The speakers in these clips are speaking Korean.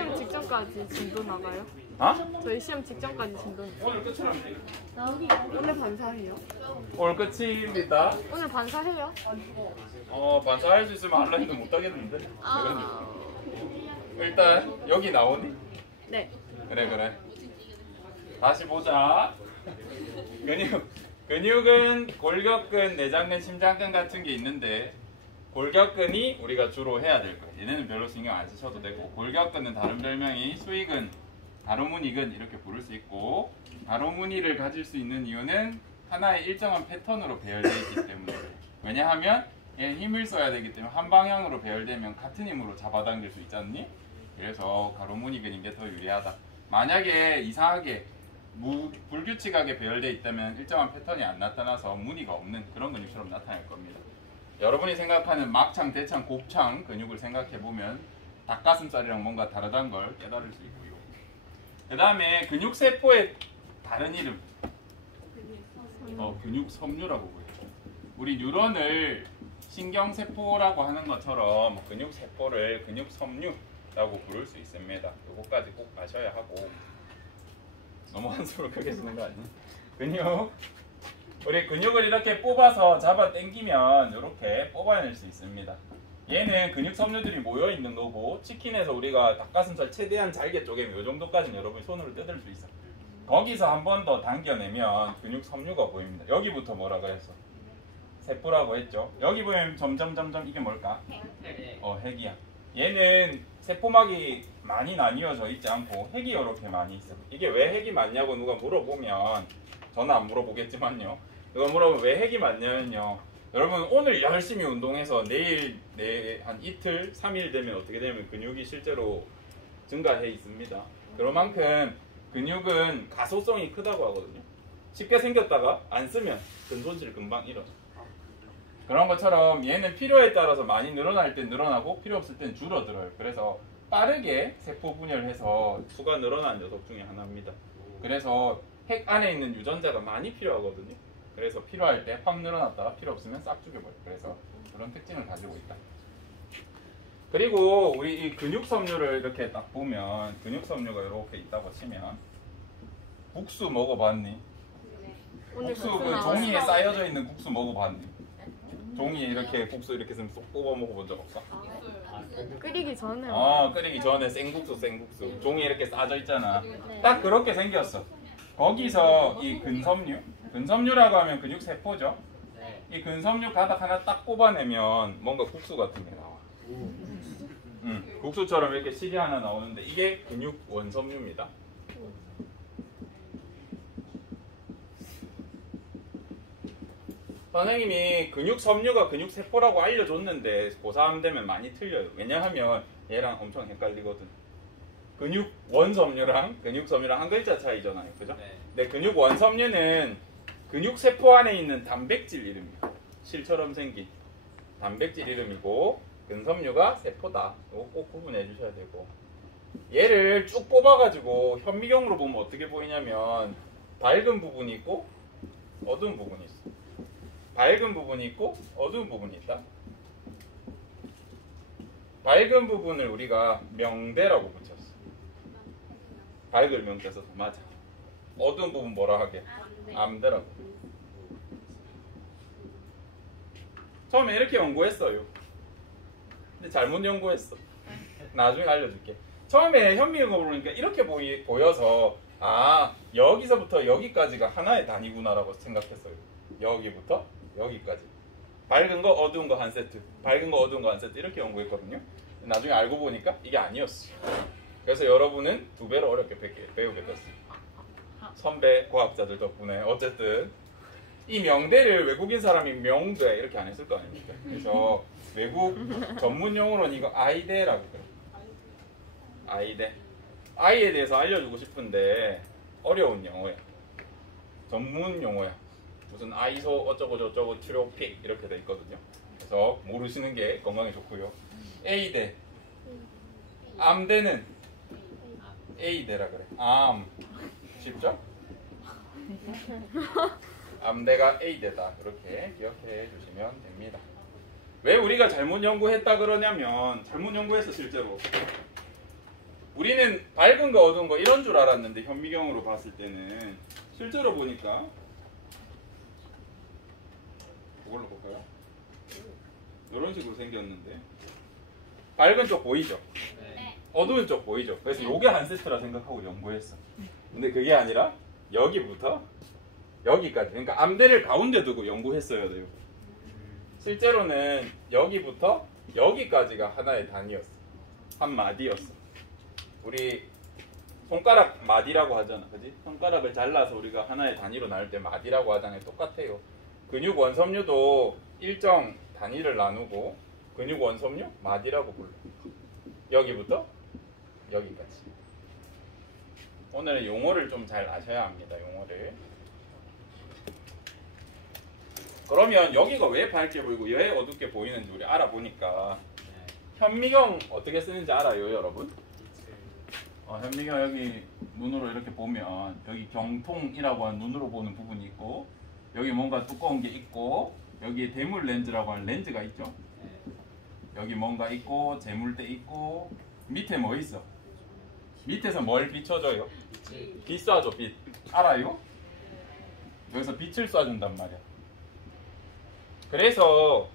시험 직전까지 진도 나가요? 어? 저희 시험 직전까지 진도 오늘 끝이라면 돼. 오늘 반사해요? 오늘 끝입니다. 오늘 반사해요? 반사할 수 있으면 알라인도 못 하겠는데. 일단 여기 나오니? 네. 그래. 다시 보자. 근육은 골격근, 내장근, 심장근 같은 게 있는데 골격근이 우리가 주로 해야 될 거예요. 얘네는 별로 신경 안 쓰셔도 되고 골격근은 다른 별명이 수익근, 가로무늬근 이렇게 부를 수 있고 가로무늬를 가질 수 있는 이유는 하나의 일정한 패턴으로 배열되어 있기 때문에 왜냐하면 얘는 힘을 써야 되기 때문에 한 방향으로 배열되면 같은 힘으로 잡아당길 수 있지 않니? 그래서 가로무늬근인 게 더 유리하다. 만약에 이상하게 불규칙하게 배열되어 있다면 일정한 패턴이 안 나타나서 무늬가 없는 그런 근육처럼 나타날 겁니다. 여러분이 생각하는 막창, 대창, 곱창 근육을 생각해보면 닭가슴살이랑 뭔가 다르다는 걸 깨달을 수 있고요. 그 다음에 근육세포의 다른 이름 근육섬유라고 부르죠. 우리 뉴런을 신경세포라고 하는 것처럼 근육세포를 근육섬유라고 부를 수 있습니다. 요거까지 꼭 아셔야 하고 너무 한숨을 크게 쉬는 거 아니야? 우리 근육을 이렇게 뽑아서 잡아 당기면 이렇게 뽑아낼 수 있습니다. 얘는 근육 섬유들이 모여 있는 거고 치킨에서 우리가 닭가슴살 최대한 잘게 쪼개면 이 정도까지는 여러분이 손으로 뜯을 수 있어. 거기서 한 번 더 당겨내면 근육 섬유가 보입니다. 여기부터 뭐라 그랬어? 세포라고 했죠. 여기 보면 점점 이게 뭘까? 핵이야. 얘는 세포막이 많이 나뉘어져 있지 않고 핵이 이렇게 많이 있어. 이게 왜 핵이 많냐고 누가 물어보면 저는 안 물어보겠지만요. 누가 물어보면 왜 핵이 많냐면요. 여러분 오늘 열심히 운동해서 내일 한 이틀, 3일 되면 어떻게 되면 근육이 실제로 증가해 있습니다. 그런 만큼 근육은 가소성이 크다고 하거든요. 쉽게 생겼다가 안 쓰면 근손실 금방 일어져. 그런 것처럼 얘는 필요에 따라서 많이 늘어날 땐 늘어나고 필요 없을 땐 줄어들어요. 그래서 빠르게 세포 분열해서 수가 늘어난 녀석 중에 하나입니다. 그래서 핵 안에 있는 유전자가 많이 필요하거든요. 그래서 필요할 때 확 늘어났다가 필요 없으면 싹 죽여버려요. 그래서 그런 특징을 가지고 있다. 그리고 우리 이 근육섬유를 이렇게 딱 보면 근육섬유가 이렇게 있다고 치면 국수 먹어봤니? 국수 그 종이에 쌓여져 있는 국수 먹어봤니? 종이에 이렇게 국수 이렇게 쏙 뽑아 먹어본 적 없어? 끓이기 전에 끓이기 전에 생국수 종이에 이렇게 쌓여 있잖아. 딱 그렇게 생겼어. 거기서 이 근섬유라고 하면 근육세포죠. 이 근섬유 가닥 하나 딱 뽑아내면 뭔가 국수 같은 게 나와. 국수처럼 이렇게 실이 하나 나오는데 이게 근육 원섬유입니다. 선생님이 근육섬유가 근육세포라고 알려줬는데 고3 되면 많이 틀려요. 왜냐하면 얘랑 엄청 헷갈리거든. 근육원섬유랑 근육섬유랑 한 글자 차이잖아요. 그죠? 네. 근육원섬유는 근육세포 안에 있는 단백질 이름이에요. 실처럼 생긴 단백질 이름이고 근섬유가 세포다. 이거 꼭 구분해 주셔야 되고 얘를 쭉 뽑아가지고 현미경으로 보면 어떻게 보이냐면 밝은 부분이 있고 어두운 부분이 있어. 밝은 부분이 있고 어두운 부분이 있다. 밝은 부분을 우리가 명대라고 붙였어. 밝을 명대서 맞아. 어두운 부분 뭐라 하게? 암대라고. 처음에 이렇게 연구했어요. 근데 잘못 연구했어. 나중에 알려줄게. 처음에 현미경으로 보니까 이렇게 보여서 여기서부터 여기까지가 하나의 단위구나라고 생각했어요. 여기부터 여기까지. 밝은 거 어두운 거 한 세트, 밝은 거 어두운 거 한 세트 이렇게 연구했거든요. 나중에 알고 보니까 이게 아니었어요. 그래서 여러분은 2배로 어렵게 배우게 됐어요. 선배 과학자들 덕분에. 어쨌든 이 명대를 외국인 사람이 명대 이렇게 안 했을 거 아닙니까? 그래서 외국 전문 용어로는 이거 아이대라고 그래요. 아이대. 아이에 대해서 알려주고 싶은데 어려운 용어야. 전문 용어야. 무슨 아이소 어쩌고 저쩌고 트로픽 이렇게 돼 있거든요. 그래서 모르시는 게 건강에 좋고요. A대. 암대는 A대라 그래. 암. 쉽죠? 암대가 A대다. 그렇게 기억해 주시면 됩니다. 왜 우리가 잘못 연구했다 그러냐면 잘못 연구했어 실제로. 우리는 밝은 거 어두운 거 이런 줄 알았는데 현미경으로 봤을 때는 실제로 보니까 이걸로 볼까요? 이런 식으로 생겼는데 밝은 쪽 보이죠? 어두운 쪽 보이죠? 그래서 요게 한 세트라 생각하고 연구했어. 근데 그게 아니라 여기부터 여기까지, 그러니까 암대를 가운데 두고 연구했어야 돼요. 실제로는 여기부터 여기까지가 하나의 단위였어. 한 마디였어. 우리 손가락 마디라고 하잖아, 그지? 손가락을 잘라서 우리가 하나의 단위로 나눌 때 마디라고 하잖아요. 똑같아요. 근육 원섬유도 일정 단위를 나누고 근육 원섬유 마디라고 불러. 여기부터 여기까지. 오늘은 용어를 좀 잘 아셔야 합니다. 용어를. 그러면 여기가 왜 밝게 보이고 왜 어둡게 보이는지 우리 알아보니까 현미경 어떻게 쓰는지 알아요, 여러분? 현미경 여기 눈으로 이렇게 보면 여기 경통이라고 하는 눈으로 보는 부분이 있고 여기 뭔가 두꺼운 게 있고 여기에 대물 렌즈라고 하는 렌즈가 있죠. 여기 뭔가 있고 재물대 있고 밑에 뭐 있어? 밑에서 뭘 비춰줘요? 빛 쏴줘, 빛. 알아요? 여기서 빛을 쏴준단 말이야. 그래서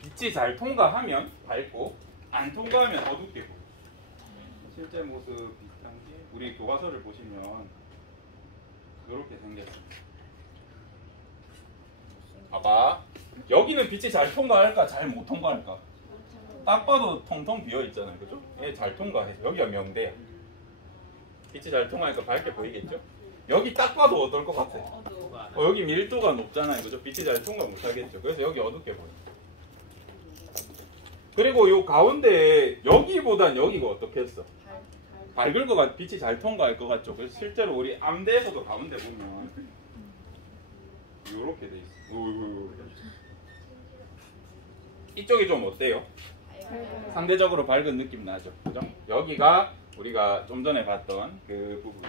빛이 잘 통과하면 밝고 안 통과하면 어둡게 보여. 실제 모습 비슷한 게 우리 교과서를 보시면 이렇게 생겼습니다. 봐봐. 여기는 빛이 잘 통과할까 잘 못 통과할까? 딱 봐도 텅텅 비어 있잖아요, 그죠? 얘 잘 통과해. 여기가 명대야. 빛이 잘 통하니까 밝게 보이겠죠? 여기 딱 봐도 어떨 것 같아? 여기 밀도가 높잖아요, 그죠? 빛이 잘 통과 못하겠죠. 그래서 여기 어둡게 보여. 그리고 요 가운데 여기보단 여기가 어떻게 했어? 밝을 것 같, 빛이 잘 통과할 것 같죠? 그래서 실제로 우리 암대에서도 가운데 보면 요렇게 돼 있어. 이쪽이 좀 어때요? 상대적으로 밝은 느낌 나죠? 그죠? 여기가 우리가 좀 전에 봤던 그 부분.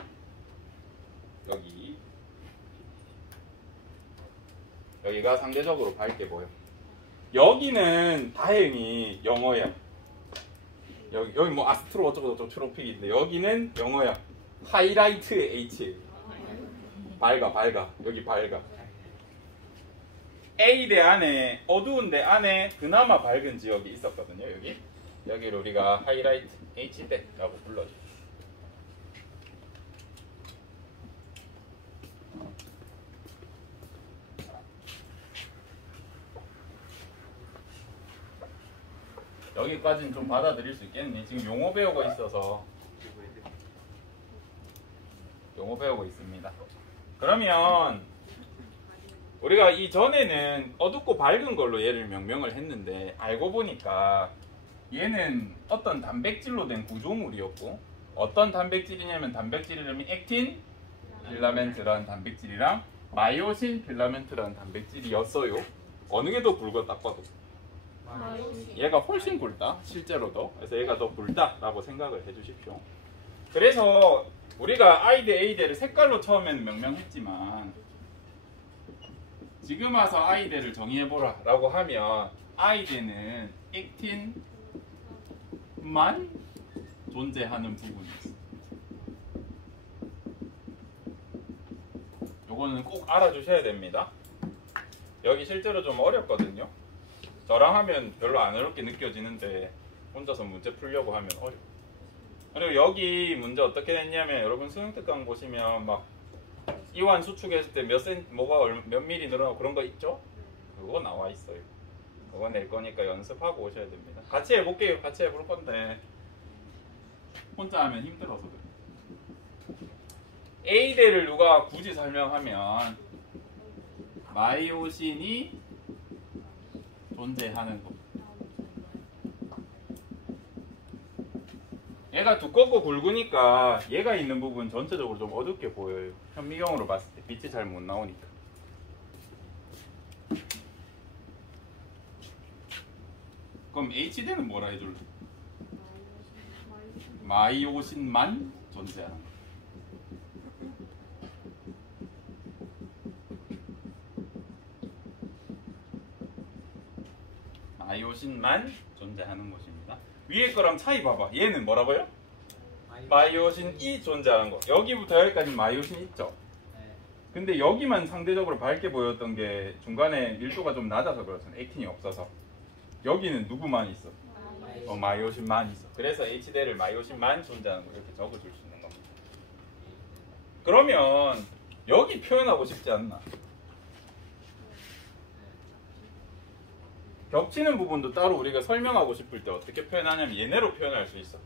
여기가 상대적으로 밝게 보여. 여기는 다행히 영어야. 여기 뭐 아스트로 어쩌고 트로픽인데 여기는 영어야. 하이라이트 H. 밝아. 여기 밝아. A대 안에 어두운 데 안에 그나마 밝은 지역이 있었거든요. 여기를 우리가 하이라이트 H대라고 불러줘. 여기까지는 좀 받아들일 수 있겠니? 지금 용어 배우고 있어서 용어 배우고 있습니다. 그러면 우리가 이전에는 어둡고 밝은 걸로 얘를 명명을 했는데 알고 보니까 얘는 어떤 단백질로 된 구조물이었고 어떤 단백질이냐면 단백질 이름이 액틴 필라멘트라는 단백질이랑 마이오신 필라멘트라는 단백질이었어요. 어느 게 더 굵어 딱 봐도? 얘가 훨씬 굵다 실제로도. 그래서 얘가 더 굵다라고 생각을 해주십시오. 그래서 우리가 I대 A대를 색깔로 처음에는 명명했지만 지금 와서 I대를 정의해보라 라고 하면 I대는 액틴만 존재하는 부분이었어. 요거는 꼭 알아주셔야 됩니다. 여기 실제로 좀 어렵거든요. 저랑 하면 별로 안 어렵게 느껴지는데 혼자서 문제 풀려고 하면 어려워. 그리고 여기 문제 어떻게 냈냐면 여러분 수능특강 보시면 막 이완 수축했을 때 몇 미리 늘어나고 그런 거 있죠? 그거 나와 있어요. 그거 낼 거니까 연습하고 오셔야 됩니다. 같이 해볼게요. 같이 해볼 건데 혼자 하면 힘들어서 그래요. A대를 누가 굳이 설명하면 마이오신이 존재하는 것. 얘가 두껍고 굵으니까 얘가 있는 부분 전체적으로 좀 어둡게 보여요. 현미경으로 봤을 때 빛이 잘 못 나오니까. 그럼 HD는 뭐라 해줄래? 마이오신만 존재하는 것. 마이오신만 존재하는 것입니다. 위에 거랑 차이 봐봐. 얘는 뭐라고요? 마이오신이 존재하는 거. 여기부터 여기까지 마이오신 있죠. 근데 여기만 상대적으로 밝게 보였던 게 중간에 밀도가 좀 낮아서 그렇잖아요. 액틴이 없어서. 여기는 누구만 있어? 마이오신만 있어. 그래서 H대를 마이오신만 존재하는 거 이렇게 적어줄 수 있는 겁니다. 그러면 여기 표현하고 싶지 않나? 겹치는 부분도 따로 우리가 설명하고 싶을 때 어떻게 표현하냐면 얘네로 표현할 수 있어.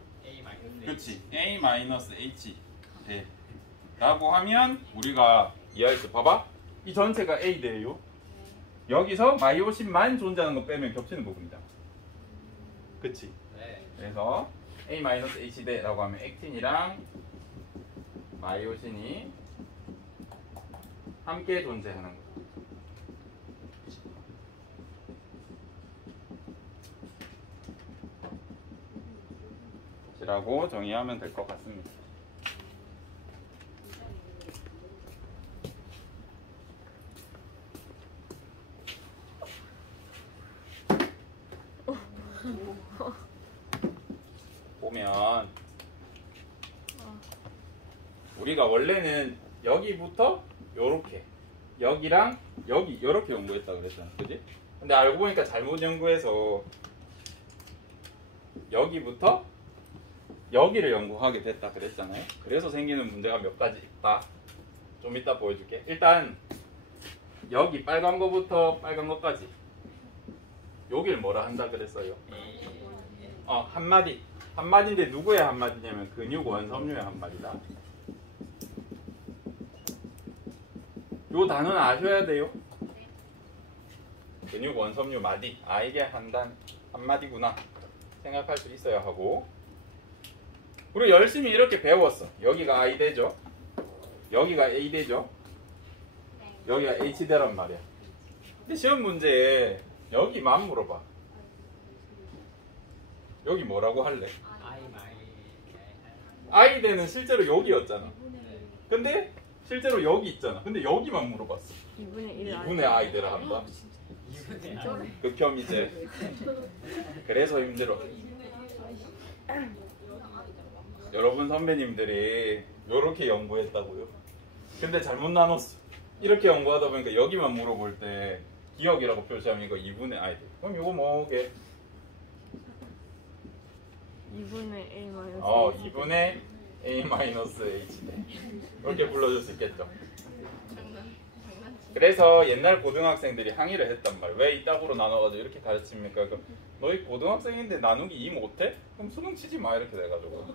그렇지. A-H 대 라고 하면 우리가 이해할 수 봐봐. 이 전체가 A대예요. 여기서 마이오신만 존재하는 거 빼면 겹치는 부분이잖아. 그치? 그래서 A-H 대라고 하면 액틴이랑 마이오신이 함께 존재하는 거. 라고 정의하면 될 것 같습니다. 보면 우리가 원래는 여기부터 요렇게 여기랑 여기 요렇게 연구했다 그랬잖아. 그지? 근데 알고 보니까 잘못 연구해서 여기부터 여기를 연구하게 됐다 그랬잖아요. 그래서 생기는 문제가 몇 가지 있다. 좀 이따 보여줄게. 일단 여기 빨간 거부터 빨간 거까지 여기를 뭐라 한다 그랬어요? 한마디. 한마디인데 누구의 한마디냐면 근육 원섬유의 한마디다. 요 단어는 아셔야 돼요. 근육 원섬유 마디. 이게 한마디구나 생각할 수 있어야 하고, 우리 열심히 이렇게 배웠어. 여기가 I 대죠. 여기가 A 대죠. 여기가 H 대란 말이야. 근데 시험 문제에 여기만 물어봐. 여기 뭐라고 할래? I 대는 실제로 여기였잖아. 근데 실제로 여기 있잖아. 근데 여기만 물어봤어. 2분의 1 2분의 I 대라 한다. 극혐이지. 그래서 힘들어. 여러분 선배님들이 이렇게 연구했다고요. 근데 잘못 나눴어. 이렇게 연구하다 보니까 여기만 물어볼 때 기억이라고 표시하면 이거 2분의 I 대. 그럼 이거 뭐게? 2분의 A 마이너스 2분의 A 마이너스 H 대. 이렇게 불러줄 수 있겠죠. 그래서 옛날 고등학생들이 항의를 했단 말이야. 왜 이따구로 나눠가지고 이렇게 가르칩니까? 그럼 너희 고등학생인데 나누기 2 못해? 그럼 수능 치지 마 이렇게 돼가지고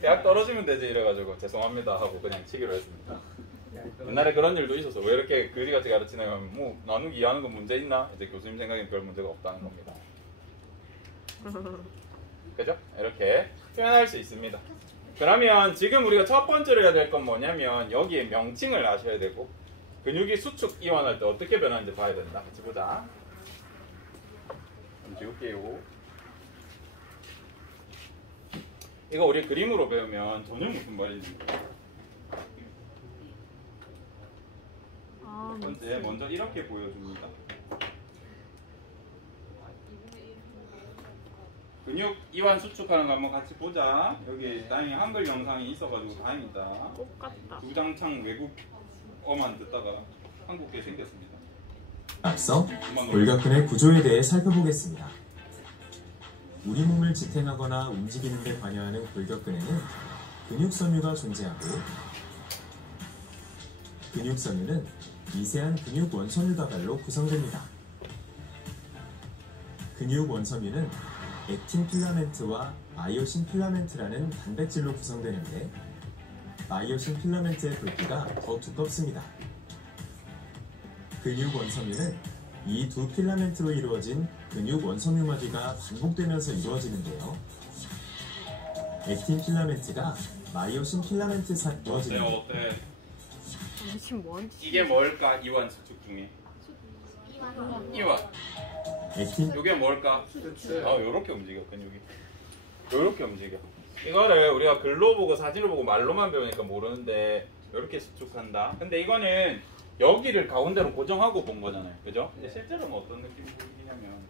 대학 떨어지면 되지 이래가지고 죄송합니다 하고 그냥 치기로 했습니다. 옛날에 그런 일도 있었어. 왜 이렇게 그지같이 가르치냐면 뭐 나누기 2 하는 건 문제 있나? 이제 교수님 생각엔 별 문제가 없다는 겁니다. 그죠? 이렇게 표현할 수 있습니다. 그러면 지금 우리가 첫 번째로 해야 될 건 뭐냐면 여기에 명칭을 아셔야 되고, 근육이 수축 이완할 때 어떻게 변하는지 봐야 된다. 같이 보자. 좀 지울게요. 이거 우리 그림으로 배우면 전혀 무슨 말인지 첫 번째 먼저 이렇게 보여줍니다. 근육 이완 수축하는 거 한번 같이 보자. 여기 다행히 한글 영상이 있어가지고 다행이다. 똑같다. 주장창 외국어만 듣다가 한국계 생겼습니다. 앞서 골격근의 구조에 대해 살펴보겠습니다. 우리 몸을 지탱하거나 움직이는 데 관여하는 골격근에는 근육섬유가 존재하고, 근육섬유는 미세한 근육 원섬유다발로 구성됩니다. 근육 원섬유는 액틴 필라멘트와 마이오신 필라멘트라는 단백질로 구성되는데, 마이오신 필라멘트의 굵기가 더 두껍습니다. 근육 원섬유는 이 두 필라멘트로 이루어진 근육 원섬유 마디가 반복되면서 이루어지는데요. 액틴 필라멘트가 마이오신 필라멘트 사이에 이루어집니다. 어때? 지금 뭔지 이게 뭘까? 이완 수축 중에 이완. 액틴 이게 뭘까? 요렇게 움직여. 근육이 요렇게 움직여. 이거를 우리가 글로 보고 사진을 보고 말로만 배우니까 모르는데 요렇게 수축한다. 근데 이거는 여기를 가운데로 고정하고 본 거잖아요. 그죠? 근데 실제로는 어떤 느낌이 보이냐면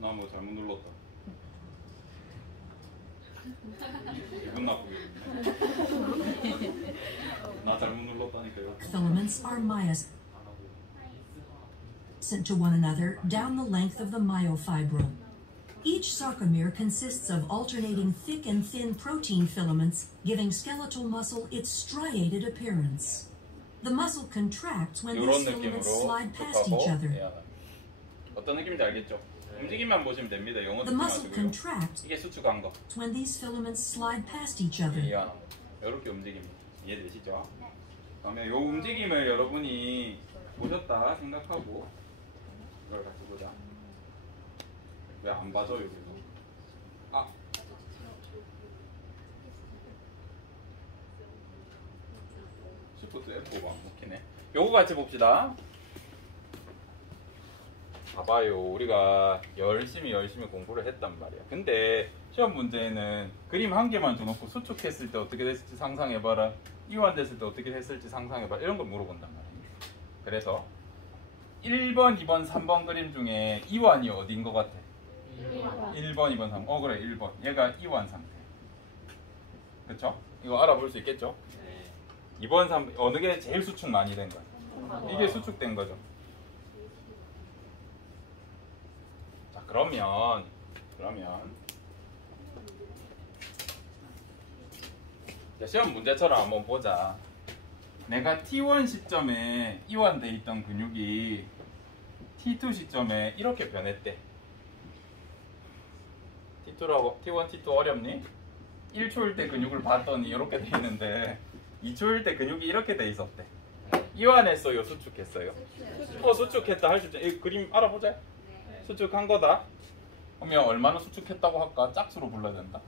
나 뭐 잘못 눌렀다. 기분 나쁘게. 나 잘못 눌렀다니까요. Filaments are myosint to one another down the length of the myofibril. Each sarcomere consists of alternating thick and thin protein filaments, giving skeletal muscle its striated appearance. The muscle contracts when 이런 these filaments 느낌으로 slide past 수축하고 each other. 해야 합니다. 어떤 느낌인지 알겠죠? 움직임만 보시면 됩니다. 영어 The 듣지 muscle 마시고요. contracts 이게 수축한 거. when these filaments slide past each other. 이해하는 거. 이렇게 움직입니다. 이해되시죠? 그러면 이 움직임을 여러분이 보셨다 생각하고 이걸 같이 보자. 왜 안 봐줘요? 이거? 아. 시프트 F5가 안 먹히네. 요거 같이 봅시다. 봐봐요. 우리가 열심히 공부를 했단 말이야. 근데 시험 문제에는 그림 한 개만 줘놓고 수축했을 때 어떻게 됐을지 상상해봐라. 이완됐을 때 어떻게 됐을지 상상해봐라. 이런 걸 물어본단 말이야. 그래서 1번, 2번, 3번 그림 중에 이완이 어딘 것 같아? 1번, 2번, 3번. 그래 1번. 얘가 이완 상태. 그쵸? 이거 알아볼 수 있겠죠? 2번, 3번 어느 게 제일 수축 많이 된 거야? 이게 수축된 거죠. 자 그러면 자, 시험 문제처럼 한번 보자. 내가 T1 시점에 이완돼 있던 근육이 T2 시점에 이렇게 변했대. T2라고 T1, T2 어렵니? 1초일 때 근육을 봤더니 이렇게 돼 있는데 2초일 때 근육이 이렇게 돼 있었대. 이완했어요, 수축했어요? 수축했다 할 수 있죠. 이 그림 알아보자. 수축한 거다. 그러면 얼마나 수축했다고 할까? 짝수로 불러야 된다.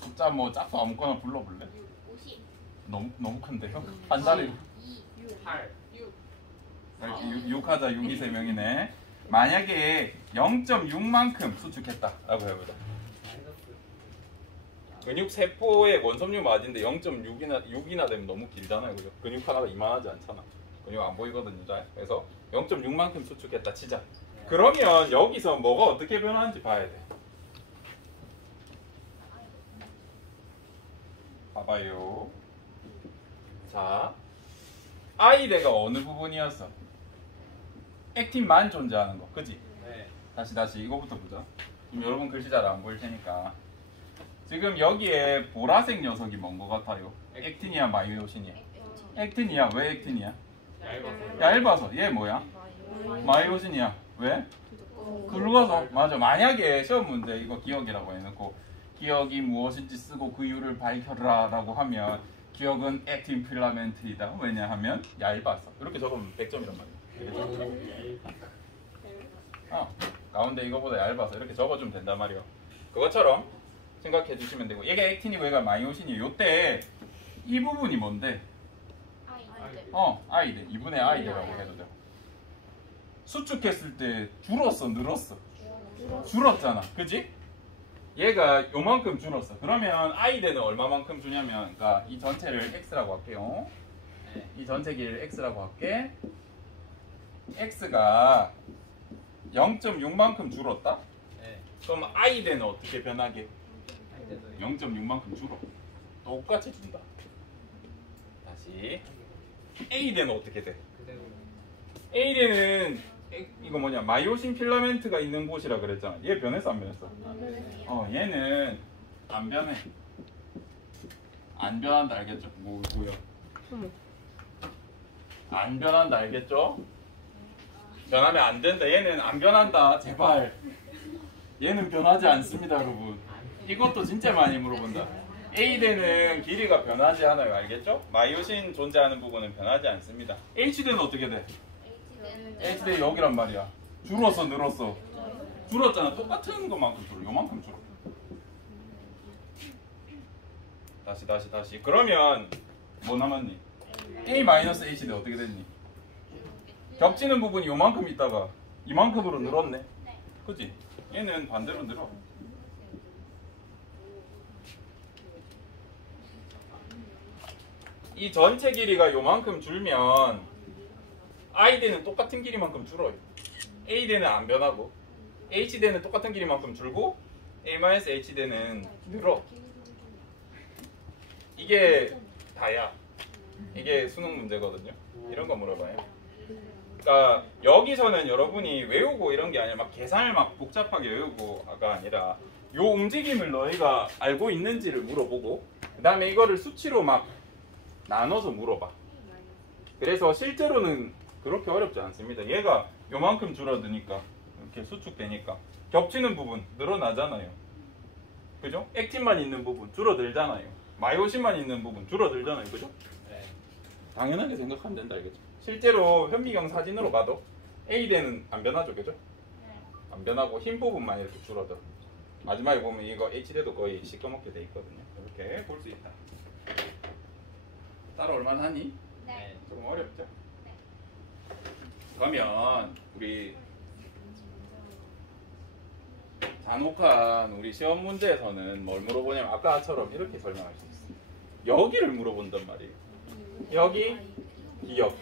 숫자 뭐 짝수 아무거나 불러볼래? 50. 너무 큰데요? 한 자리 8. 6 하자. 6이 3명이네. 만약에 0.6만큼 수축했다라고 해보자. 근육 세포의 원섬유 맞인데 0.6이나 되면 너무 길잖아요, 그죠? 근육 하나가 이만하지 않잖아. 근육 안 보이거든요, 잘. 그래서 0.6만큼 수축했다 치자. 그러면 여기서 뭐가 어떻게 변하는지 봐야 돼. 봐봐요. 자, 아이대가 어느 부분이었어? 액틴만 존재하는 거, 그지? 네. 다시 이거부터 보자. 지금 여러분 글씨 잘 안 보일 테니까. 지금 여기에 보라색 녀석이 뭔 것 같아요? 액틴이야, 마이오신이야? 액틴이야. 왜 액틴이야? 얇아서. 얘 뭐야? 마이오신이야. 왜? 굵어서. 맞아. 만약에 시험 문제 이거 기억이라고 해놓고 기억이 무엇인지 쓰고 그 이유를 밝혀라 라고 하면 기억은 액틴 필라멘트이다. 왜냐하면 얇아서. 이렇게 적으면 100점이란 말이야. 가운데 이거보다 얇아서 이렇게 적어주면 된단 말이에요. 그것처럼 생각해 주시면 되고, 얘가 액틴이고 얘가 마이오신이에요. 요때 이 부분이 뭔데? 아이대. 2분의 아이대라고 해도 돼. 수축했을 때 줄었어, 늘었어? 줄었잖아, 그지? 얘가 요만큼 줄었어. 그러면 아이대는 얼마만큼 주냐면, 그러니까 이 전체를 x라고 할게요. 이 전체 길이를 x라고 할게. x가 0.6만큼 줄었다? 그럼 아이대는 어떻게 변하게? 0.6만큼 줄어. 똑같이 준다. 다시 A대는 어떻게 돼? A대는 이거 뭐냐, 마이오신 필라멘트가 있는 곳이라 그랬잖아. 얘 변했어, 안 변했어? 얘는 안 변해. 안 변한다, 알겠죠? 뭐야? 안 변한다, 알겠죠? 변하면 안 된다. 얘는 안 변한다, 제발. 얘는 변하지 않습니다, 여러분. 이것도 진짜 많이 물어본다. A대는 길이가 변하지 않아요, 알겠죠? 마이오신 존재하는 부분은 변하지 않습니다. H대는 어떻게 돼? H대 여기란 말이야. 줄었어, 늘었어? 줄었잖아. 똑같은 것만큼 줄어. 요만큼 줄어. 다시. 그러면 뭐 남았니? A-H대 어떻게 됐니? 겹치는 부분이 요만큼 있다가 이만큼으로 늘었네. 그치? 얘는 반대로 늘어. 이 전체 길이가 요만큼 줄면 I대는 똑같은 길이만큼 줄어요. A대는 안 변하고 H대는 똑같은 길이만큼 줄고 A-H대는 늘어. 이게 다야. 이게 수능 문제거든요. 이런 거 물어봐요. 그러니까 여기서는 여러분이 외우고 이런 게 아니라 막 계산을 막 복잡하게 외우고가 아니라 요 움직임을 너희가 알고 있는지를 물어보고 그 다음에 이거를 수치로 막 나눠서 물어봐. 그래서 실제로는 그렇게 어렵지 않습니다. 얘가 요만큼 줄어드니까 이렇게 수축되니까 겹치는 부분 늘어나잖아요. 그죠? 액틴만 있는 부분 줄어들잖아요. 마이오신만 있는 부분 줄어들잖아요. 그죠? 네. 당연하게 생각하면 된다. 알겠죠? 실제로 현미경 사진으로 봐도 A대는 안 변하죠. 그죠? 안 변하고 흰 부분만 이렇게 줄어들어. 마지막에 보면 이거 H대도 거의 시꺼멓게 돼 있거든요. 이렇게 볼 수 있다. 따라 얼마나 하니? 네. 조금 어렵죠? 그러면 우리 잔혹한 우리 시험 문제에서는 뭘 물어보냐면 아까처럼 이렇게 설명할 수 있어요. 여기를 물어본단 말이에요. 여기 기억,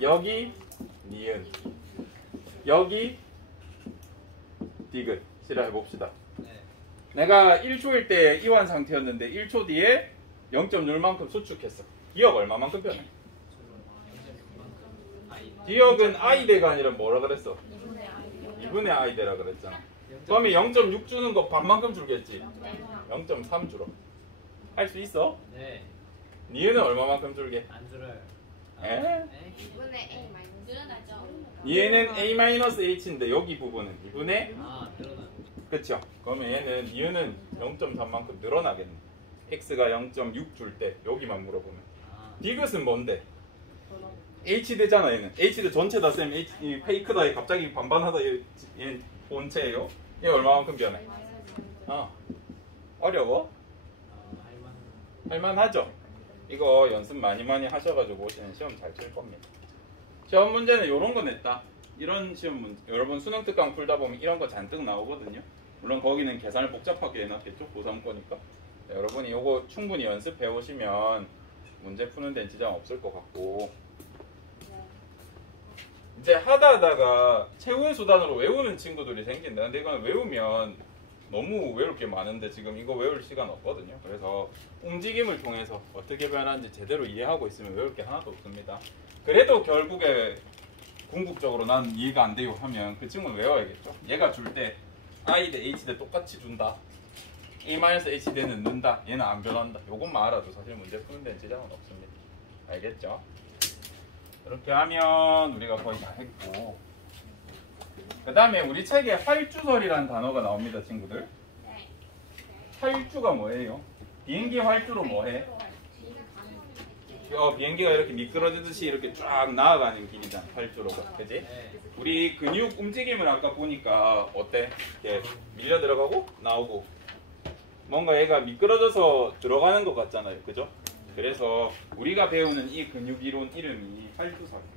여기 니은, 여기 디귿. 실험해봅시다. 네. 내가 1초일 때 이완 상태였는데 1초 뒤에 0.0만큼 수축했어. 기억 얼마만큼 변해? 기억은 I대가 아니라 뭐라 그랬어? 2분의 I대라 그랬잖아. 그러면 0.6 주는 거 반만큼 줄겠지? 0.3 줄어. 할 수 있어? 네. 니은은 얼마만큼 줄게? 안 줄어요. 에? 2분의 A 마이너스 늘어나죠. 얘는 A-H인데 여기 부분은 2분의 아, 늘어나. 그쵸? 그러면 얘는 니은은 0.3만큼 늘어나겠네. X가 0.6 줄 때 여기만 물어보면. 아, 디귿은 뭔데? H대잖아 얘는. H대 전체 다 쌤 이 페이크다. 갑자기 반반하다. 얘 본체예요. 얘 얼마만큼 변해? 어려워? 할만하죠? 이거 연습 많이 하셔가지고 오시는 시험 잘 칠 겁니다. 시험 문제는 이런 거 냈다. 이런 시험 문제. 여러분 수능 특강 풀다 보면 이런 거 잔뜩 나오거든요. 물론 거기는 계산을 복잡하게 해놨겠죠. 고3 거니까. 여러분이 이거 충분히 연습해 오시면 문제 푸는 데는 지장 없을 것 같고, 이제 하다가 최후의 수단으로 외우는 친구들이 생긴다. 근데 이건 외우면 너무 외울 게 많은데 지금 이거 외울 시간 없거든요. 그래서 움직임을 통해서 어떻게 변하는지 제대로 이해하고 있으면 외울 게 하나도 없습니다. 그래도 결국에 궁극적으로 난 이해가 안 돼요 하면 그 친구는 외워야겠죠. 얘가 줄 때 I대 H대 똑같이 준다. A-H대는 는다. 얘는 안 변한다. 요것만 알아도 사실 문제 푸는 데는 지장은 없습니다. 알겠죠? 이렇게 하면 우리가 거의 다 했고, 그 다음에 우리 책에 활주설이라는 단어가 나옵니다. 친구들. 네. 활주가 뭐예요? 비행기 활주로 뭐해? 비행기가 이렇게 미끄러지듯이 이렇게 쫙 나아가는 길이잖아. 활주로가. 그지? 네. 우리 근육 움직임을 아까 보니까 어때? 이렇게 밀려 들어가고 나오고 뭔가 얘가 미끄러져서 들어가는 것 같잖아요. 그죠? 그래서 우리가 배우는 이 근육 이론 이름이 활주설이에요.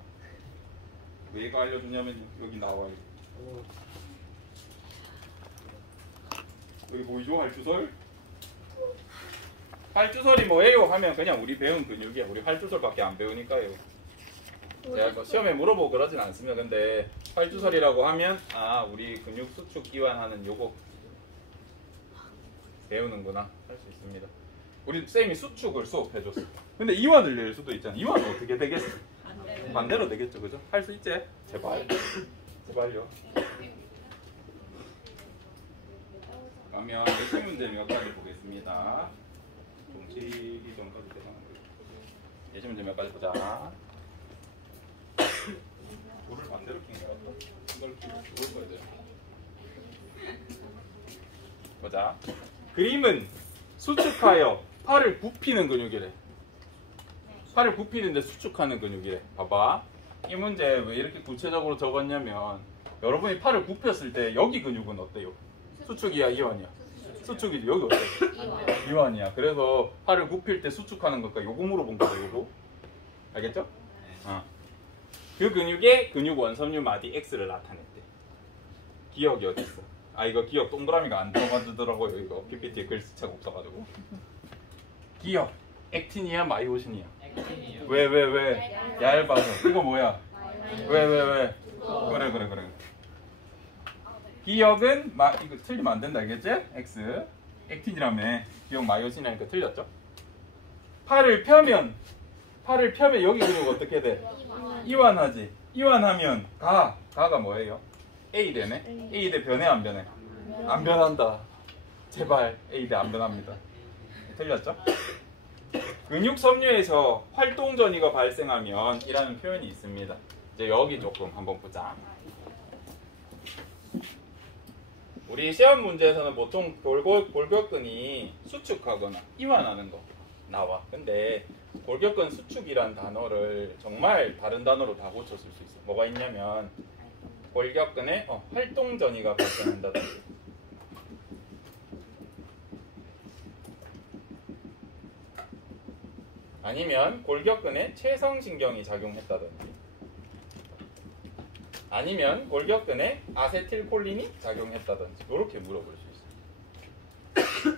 왜 얘가 알려주냐면 여기 나와요. 오, 여기 보이죠? 활주설? 활주설이 뭐예요? 하면 그냥 우리 배운 근육이야. 우리 활주설밖에 안 배우니까요. 제가 뭐 시험에 물어보고 그러진 않습니다. 근데 활주설이라고 하면 우리 근육 수축 이완하는 요거 배우는구나 할 수 있습니다. 우리 쌤이 수축을 수업해줬어. 근데 이완을 낼 수도 있잖아. 이완은 어떻게 되겠어? 반대로 되겠죠, 그죠? 할 수 있지? 제발. 제발요. 그러면 예시 문제 몇 가지 보겠습니다. 동치기 전까지 대단하고요. 예시 문제 몇 가지 보자. 불을 반대로 킨 거야. 이걸 볼 거야 돼. 보자. 그림은 수축하여 팔을 굽히는 근육이래. 팔을 굽히는데 수축하는 근육이래. 봐봐. 이 문제 왜 이렇게 구체적으로 적었냐면 여러분이 팔을 굽혔을 때 여기 근육은 어때요? 수축이야, 이완이야? 수축이지. 여기 어때? 이완이야. 그래서 팔을 굽힐 때 수축하는 것과 요거 물어본 거죠. 요거. 알겠죠? 그 근육의 근육 원섬유 마디 X를 나타냈대. 기억이 어디 있어? 이거 기억 동그라미가 안 들어가더라고요. 이거 PPT에 글씨체가 없어가지고. 기억. 액틴이야, 마이오신이야? 액틴이요. 왜? 얇아서. 이거 뭐야? 왜? 그래. 기억은 이거 틀리면 안 된다, 알겠지? X 액틴이라며. 기억 마이오신이니까 틀렸죠? 팔을 펴면 여기 그리고 어떻게 돼? 이완하지. 이완하면 가가 뭐예요? A 되네. A 대 변해 안 변해? 안 변한다. 제발 A 대 안 변합니다. 틀렸죠? 근육 섬유에서 활동 전이가 발생하면 이라는 표현이 있습니다. 이제 여기 조금 한번 보자. 우리 시험 문제에서는 보통 골격근이 수축하거나 이완하는 거 나와. 근데 골격근 수축이란 단어를 정말 다른 단어로 다 고쳤을 수 있어. 뭐가 있냐면 골격근에 활동 전이가 발생한다든지, 아니면 골격근에 체성신경이 작용했다든지, 아니면 골격근에 아세틸콜린이 작용했다든지 이렇게 물어볼 수 있어요.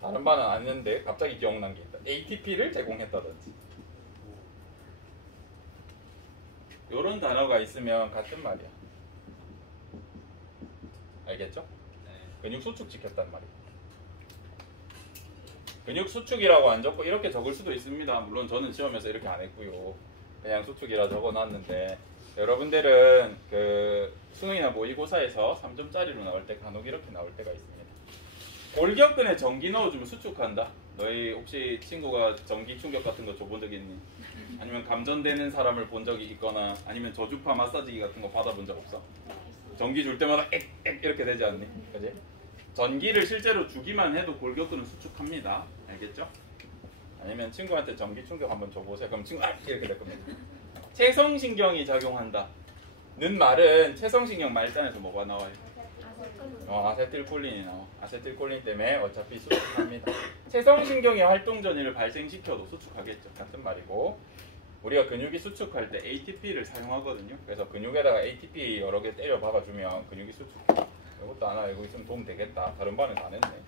다른 바는 아는데 갑자기 기억난 게 있다. ATP를 제공했다든지 이런 단어가 있으면 같은 말이야. 알겠죠? 근육 수축 시켰단 말이야. 근육 수축이라고 안 적고 이렇게 적을 수도 있습니다. 물론 저는 시험에서 이렇게 안 했고요. 그냥 수축이라 적어놨는데, 여러분들은 그 수능이나 모의고사에서 3점짜리로 나올 때 간혹 이렇게 나올 때가 있습니다. 골격근에 전기 넣어주면 수축한다. 너희 혹시 친구가 전기 충격 같은 거 줘본 적 있니? 아니면 감전되는 사람을 본 적이 있거나, 아니면 저주파 마사지 같은 거 받아본 적 없어? 전기 줄 때마다 액 이렇게 되지 않니? 그지? 전기를 실제로 주기만 해도 골격근은 수축합니다. 알겠죠? 아니면 친구한테 전기 충격 한번 줘보세요. 그럼 친구 이렇게 될 겁니다. 체성신경이 작용한다 는 말은 체성신경 말단에서 뭐가 나와요? 아세틸콜린이 나와. 아세틸콜린 때문에 어차피 수축합니다. 체성신경이 활동 전이를 발생시켜도 수축하겠죠. 같은 말이고, 우리가 근육이 수축할 때 ATP를 사용하거든요. 그래서 근육에다가 ATP 여러 개 때려 박아주면 근육이 수축해. 이것도 하나 알고 있으면 도움 되겠다. 다른 반은 안 했네.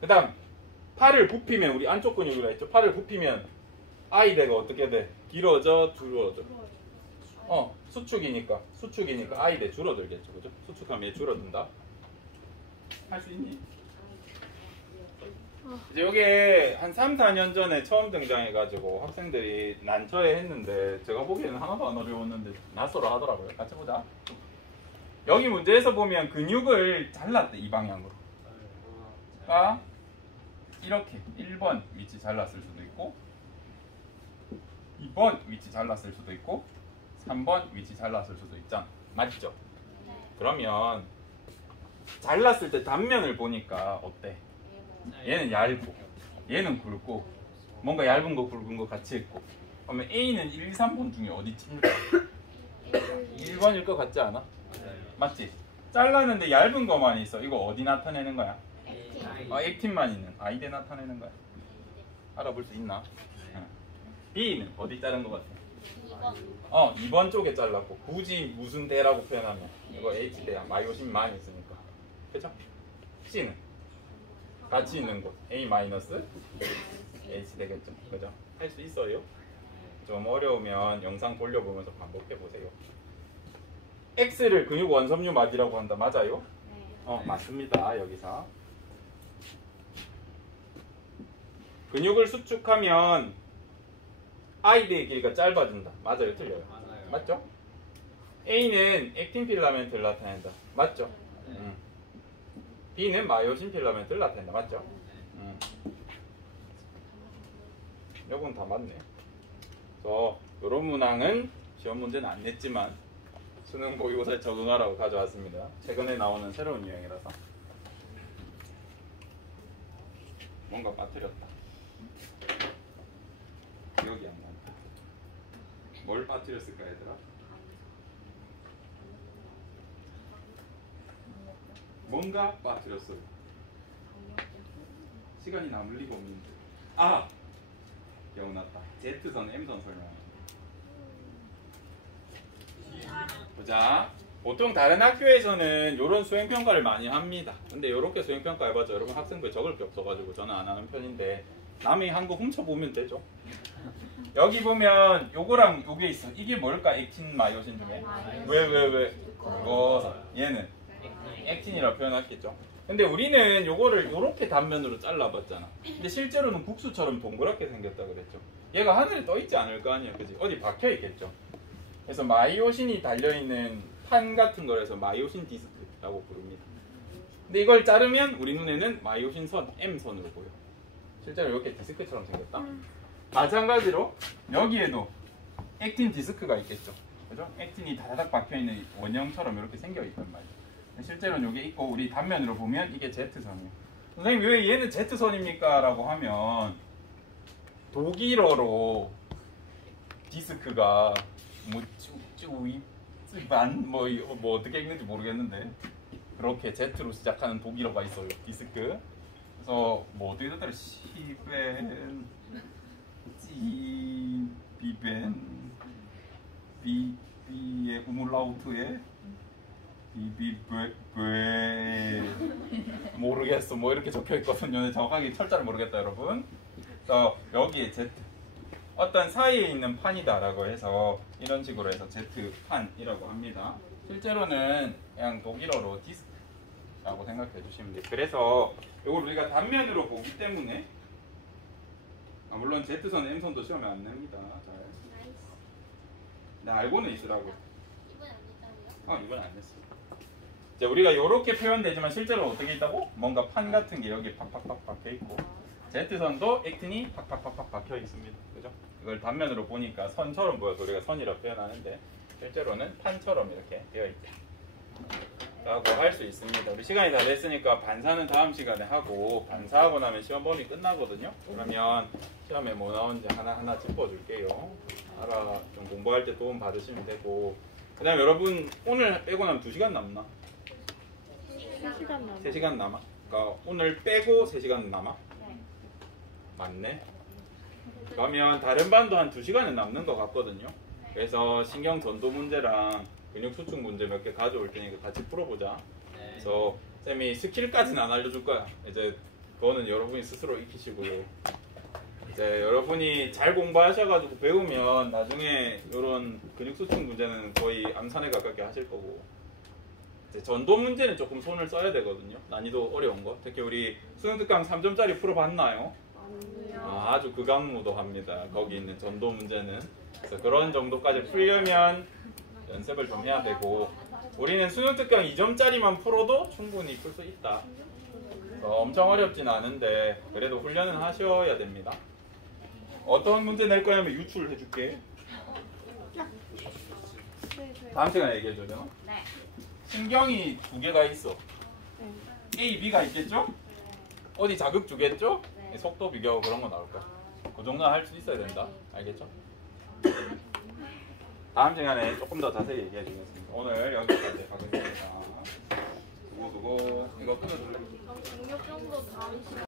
그 다음 팔을 굽히면, 우리 안쪽 근육이라 했죠. 팔을 굽히면 아이대가 어떻게 돼? 길어져? 줄어져? 수축이니까 아이대 줄어들겠죠. 그죠? 수축하면 얘 줄어든다. 할 수 있니? 이제 이게 한 3, 4년 전에 처음 등장해가지고 학생들이 난처해 했는데, 제가 보기에는 하나도 안 어려웠는데 낯설어 하더라고요. 같이 보자. 여기 문제에서 보면 근육을 잘랐대. 이 방향으로. 이렇게 1번 위치 잘랐을 수도 있고, 2번 위치 잘랐을 수도 있고, 3번 위치 잘랐을 수도 있잖아. 맞죠? 그러면 잘랐을 때 단면을 보니까 어때? 얘는 얇고 얘는 굵고, 뭔가 얇은 거 굵은 거 같이 있고, 그러면 A는 1, 2, 3번 중에 어디쯤일까? 1번일 것 같지 않아? 맞지? 잘랐는데 얇은 거만 있어. 이거 어디 나타내는 거야? 액틴만 있는 아이대 나타내는 거야. 알아볼 수 있나? B는 어디 자른 것 같아? 2번 쪽에 잘랐고, 굳이 무슨 대라고 표현하면 이거 H대야. 마이오신 많이 있으니까. 그죠? C는 같이 있는 곳 A- H 되겠죠. 그죠? 할 수 있어요? 좀 어려우면 영상 돌려보면서 반복해 보세요. X를 근육 원섬유 막이라고 한다. 맞아요? 맞습니다. 여기서 근육을 수축하면 I대의 길이가 짧아진다. 맞아요? 틀려요? 맞죠? A는 액틴 필라멘트를 나타낸다. 맞죠? B는 마이오신 필라멘트를 나타낸다. 맞죠? 요건 다 맞네. 그래서 요런 문항은 시험 문제는 안 냈지만 수능 모의고사에 적응하라고 가져왔습니다. 최근에 나오는 새로운 유형이라서. 뭔가 빠뜨렸다. 기억이 안 난다. 뭘 빠뜨렸을까 얘들아? 뭔가 빠뜨렸어요. 시간이 남을 리가 없는데. 기억났다. Z선, M선 설명. 보자. 보통 다른 학교에서는 이런 수행평가를 많이 합니다. 근데 이렇게 수행평가 해봤자 여러분 학생부에 적을 게 없어가지고 저는 안 하는 편인데, 남이 한 거 훔쳐보면 되죠. 여기 보면 요거랑 요게 있어. 이게 뭘까? 액틴 마이오신 중에. 왜? 이거 얘는 액틴이라고 표현했겠죠. 근데 우리는 요거를 요렇게 단면으로 잘라봤잖아. 근데 실제로는 국수처럼 동그랗게 생겼다 그랬죠. 얘가 하늘에 떠 있지 않을 거 아니야, 그지? 어디 박혀 있겠죠. 그래서 마이오신이 달려있는 판 같은 거라서 마이오신 디스크라고 부릅니다. 근데 이걸 자르면 우리 눈에는 마이오신 선, M선으로 보여. 실제로 이렇게 디스크처럼 생겼다. 마찬가지로 여기에도 액틴 디스크가 있겠죠. 그죠? 액틴이 다다닥 박혀있는 원형처럼 이렇게 생겨있단 말이에요. 실제로는 이게 있고 우리 단면으로 보면 이게 Z선이에요. 선생님 왜 얘는 Z선입니까? 라고 하면 독일어로 디스크가 뭐 어떻게 읽는지 모르겠는데 그렇게 Z로 시작하는 독일어가 있어요. 디스크. 그래서 뭐 어떻게 됐더라? 시벤 비벤 비의 우물라우트에 비비베 모르겠어. 뭐 이렇게 적혀 있거든요. 정확하게 철자를 모르겠다, 여러분. 그래서 여기에 Z 어떤 사이에 있는 판이다라고 해서 이런 식으로 해서 Z판이라고 합니다. 실제로는 그냥 독일어로 디스크라고 생각해 주시면 돼요. 그래서 이걸 우리가 단면으로 보기 때문에 물론 Z선, M선도 시험에 안 냅니다. 잘. 네, 알고는 있으라고. 이번에 안 됐다고요? 이건 안 냈어. 이제 우리가 이렇게 표현되지만 실제로 어떻게 있다고? 뭔가 판 같은 게 여기 팍팍팍 박혀 있고 Z선도 액틴이 팍팍팍 박혀 있습니다. 그죠? 이걸 단면으로 보니까 선처럼 보여서 우리가 선이라고 표현하는데 실제로는 판처럼 이렇게 되어 있다 라고 할 수 있습니다. 우리 시간이 다 됐으니까 반사는 다음 시간에 하고 반사하고 나면 시험 범위 끝나거든요. 그러면 시험에 뭐 나오는지 하나하나 짚어줄게요. 알아 좀 공부할 때 도움 받으시면 되고 그 다음에 여러분 오늘 빼고 나면 2시간 남나? 3시간 남아. 3시간 남아? 그러니까 오늘 빼고 3시간 남아? 네. 맞네. 그러면 다른 반도 한 2시간은 남는 것 같거든요. 그래서 신경 전도 문제랑 근육 수축 문제 몇 개 가져올 테니까 같이 풀어보자. 그래서 쌤이 스킬까지는 안 알려줄 거야. 이제 그거는 여러분이 스스로 익히시고요. 이제 여러분이 잘 공부하셔가지고 배우면 나중에 이런 근육 수축 문제는 거의 암산에 가깝게 하실 거고 이제 전도 문제는 조금 손을 써야 되거든요. 난이도 어려운 거. 특히 우리 수능 특강 3점짜리 풀어봤나요? 아주 극악무도합니다. 거기 있는 전도 문제는. 그래서 그런 정도까지 풀려면 연습을 좀 해야 되고 우리는 수능 특강 2점짜리만 풀어도 충분히 풀 수 있다. 엄청 어렵진 않은데 그래도 훈련은 하셔야 됩니다. 어떤 문제 낼 거냐면 유출을 해줄게. 다음 시간에 얘기해줘야 되나? 네. 신경이 2개가 있어. A, B가 있겠죠? 어디 자극 주겠죠? 네. 속도 비교 그런 거 나올 거야. 그 정도는 할 수 있어야 된다. 알겠죠? 다음 시간에 조금 더 자세히 얘기해 주겠습니다. 오늘 여기까지 가겠습니다. 수고. 이거 끊어줄래? 중력 정도 다음 시간.